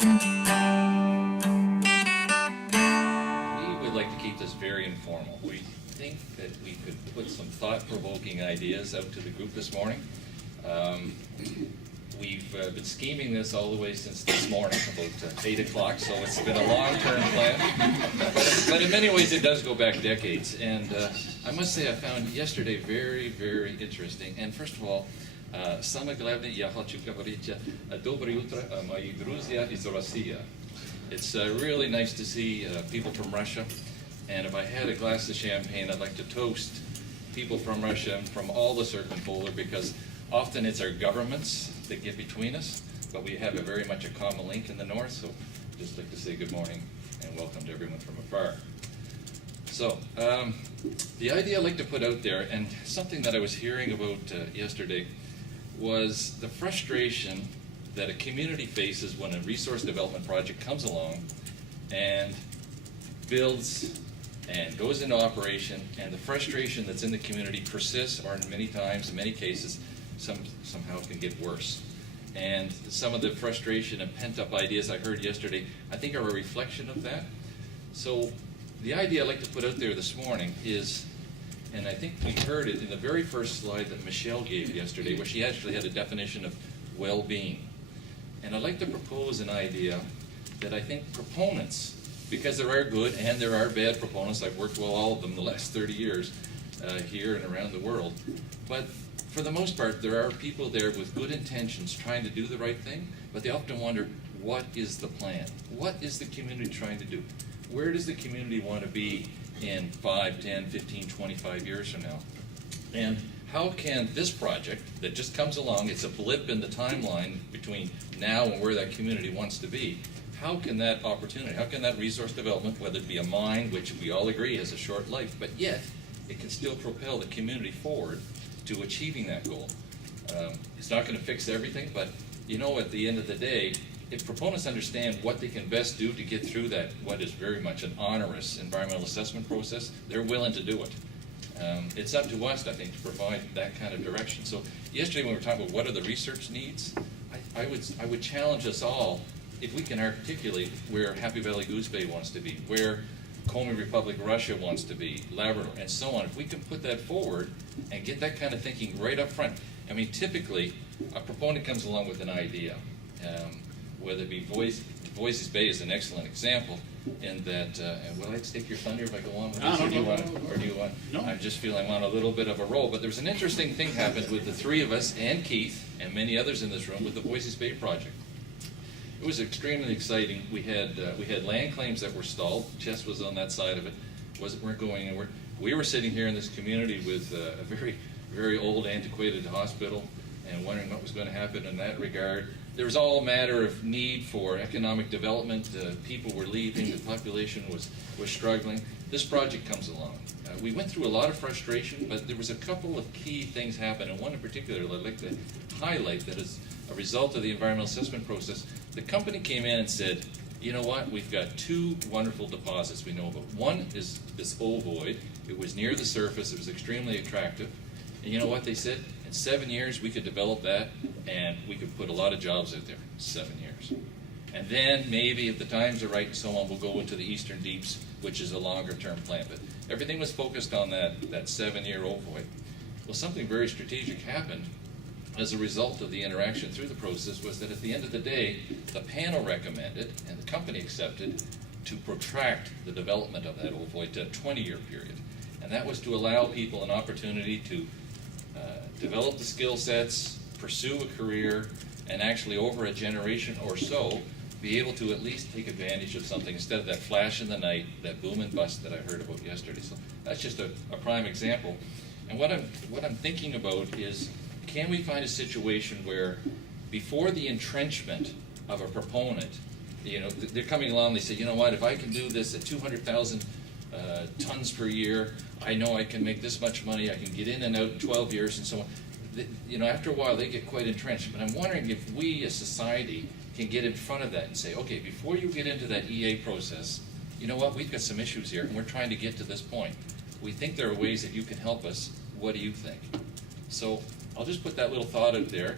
We would like to keep this very informal. We think that we could put some thought-provoking ideas out to the group this morning. We've been scheming this all the way since this morning, about 8 o'clock, so it's been a long-term plan. But in many ways, it does go back decades. And I must say, I found yesterday very, very interesting. And first of all, it's really nice to see people from Russia. And if I had a glass of champagne, I'd like to toast people from Russia, from all the circumpolar, because often it's our governments that get between us, but we have a very much a common link in the north, so I'd just like to say good morning and welcome to everyone from afar. So, the idea I'd like to put out there, and something that I was hearing about yesterday, was the frustration that a community faces when a resource development project comes along and builds and goes into operation, and the frustration that's in the community persists, or in many times, in many cases, somehow can get worse. And some of the frustration and pent-up ideas I heard yesterday, I think are a reflection of that. So the idea I'd like to put out there this morning is, and I think we heard it in the very first slide that Michelle gave yesterday, where she actually had a definition of well-being. And I'd like to propose an idea that I think proponents, because there are good and there are bad proponents, I've worked with all of them the last 30 years here and around the world, but for the most part, there are people there with good intentions trying to do the right thing, but they often wonder, what is the plan? What is the community trying to do? Where does the community want to be in 5, 10, 15, 25 years from now? And how can this project that just comes along, it's a blip in the timeline between now and where that community wants to be, how can that opportunity, how can that resource development, whether it be a mine, which we all agree has a short life, but yet it can still propel the community forward to achieving that goal. It's not going to fix everything, but you know, at the end of the day, if proponents understand what they can best do to get through that, what is very much an onerous environmental assessment process, they're willing to do it. It's up to us, I think, to provide that kind of direction. So yesterday when we were talking about what are the research needs, I would challenge us all, if we can articulate where Happy Valley-Goose Bay wants to be, where Komi Republic Russia wants to be, Labrador, and so on. If we can put that forward and get that kind of thinking right up front. I mean, typically, a proponent comes along with an idea, whether it be Voices Bay is an excellent example in that, and will I take your thunder if I go on with this, or do you want? No. I just feel I'm on a little bit of a roll, but there's an interesting thing happened with the three of us and Keith and many others in this room with the Voices Bay project. It was extremely exciting. We had land claims that were stalled. Chess was on that side of it. Weren't going anywhere. We were sitting here in this community with a very, very old, antiquated hospital and wondering what was going to happen in that regard. There was all a matter of need for economic development. People were leaving. The population was struggling. This project comes along. We went through a lot of frustration, but there was a couple of key things happen, and one in particular I'd like to highlight that is a result of the environmental assessment process. The company came in and said, you know what, we've got two wonderful deposits we know about. One is this ovoid. It was near the surface. It was extremely attractive. And you know what they said? In 7 years, we could develop that, and we could put a lot of jobs out there. 7 years. And then maybe if the times are right and so on, we'll go into the eastern deeps, which is a longer-term plan. But everything was focused on that 7-year ovoid. Well, something very strategic happened as a result of the interaction through the process, was that at the end of the day, the panel recommended, and the company accepted, to protract the development of that ovoid to a 20-year period. And that was to allow people an opportunity to develop the skill sets, pursue a career, and actually over a generation or so, be able to at least take advantage of something instead of that flash in the night, that boom and bust that I heard about yesterday. So that's just a prime example. And what I'm thinking about is, can we find a situation where before the entrenchment of a proponent, you know, they're coming along, they say, you know what, if I can do this at 200,000 tons per year, I know I can make this much money, I can get in and out in 12 years and so on. You know, after a while they get quite entrenched. But I'm wondering if we as society can get in front of that and say, okay, before you get into that EA process, you know what, we've got some issues here and we're trying to get to this point. We think there are ways that you can help us. What do you think? So I'll just put that little thought out there.